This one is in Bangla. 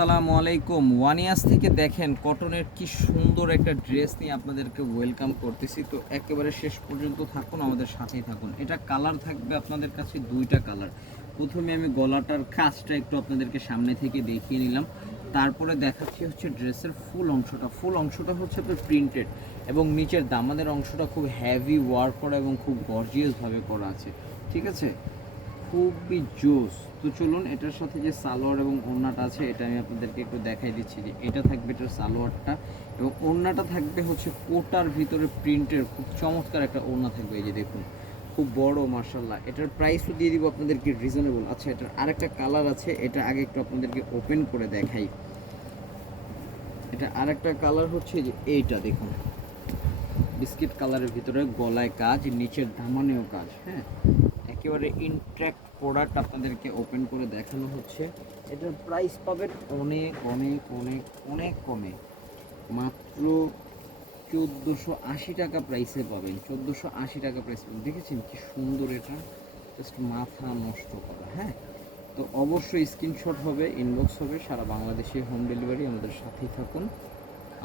আসসালামু আলাইকুম। ওয়ানিয়াস থেকে দেখেন কটনের কি সুন্দর একটা ড্রেস নিয়ে আপনাদেরকে ওয়েলকাম করতেছি। তো একেবারে শেষ পর্যন্ত থাকুন, আমাদের সাথেই থাকুন। এটা কালার থাকবে আপনাদের কাছে দুইটা কালার। প্রথমে আমি গলাটার কাজটা একটু আপনাদেরকে সামনে থেকে দেখিয়ে নিলাম, তারপরে দেখাচ্ছি হচ্ছে ড্রেসের ফুল অংশটা হচ্ছে আপনার প্রিন্টেড এবং নিচের দামানের অংশটা খুব হ্যাভি ওয়ার্ক করা এবং খুব গর্জিয়াসভাবে করা আছে। ঠিক আছে, খুবই জোস। তো চলুন, এটার সাথে যে সালোয়ার এবং ওড়নাটা আছে এটা আমি আপনাদেরকে একটু দেখাই দিচ্ছি। যে এটা থাকবে এটার সালোয়ারটা এবং ওড়নাটা থাকবে হচ্ছে কোটার ভিতরে প্রিন্টের খুব চমৎকার একটা ওড়না থাকবে। এই যে দেখুন, খুব বড় মার্শাল্লাহ। এটার প্রাইসও দিয়ে দিব আপনাদেরকে রিজনেবল। আচ্ছা, এটার আরেকটা কালার আছে, এটা আগে একটু আপনাদেরকে ওপেন করে দেখাই। এটা আরেকটা কালার হচ্ছে যে এইটা দেখুন, বিস্কিট কালারের ভিতরে গলায় কাজ, নিচের দামানেও কাজ। হ্যাঁ, একেবারে ইনট্যাক্ট প্রোডাক্ট আপনাদেরকে ওপেন করে দেখানো হচ্ছে। এটার প্রাইস পাবেন অনেক অনেক অনেক অনেক কমে, মাত্র 1480 টাকা প্রাইসে পাবেন। 1480 টাকা প্রাইস পাবেন। দেখেছেন কি সুন্দর, এটা জাস্ট মাথা নষ্ট করা। হ্যাঁ, তো অবশ্যই স্ক্রিনশট হবে, ইনবক্স হবে, সারা বাংলাদেশে হোম ডেলিভারি। আমাদের সাথেই থাকুন।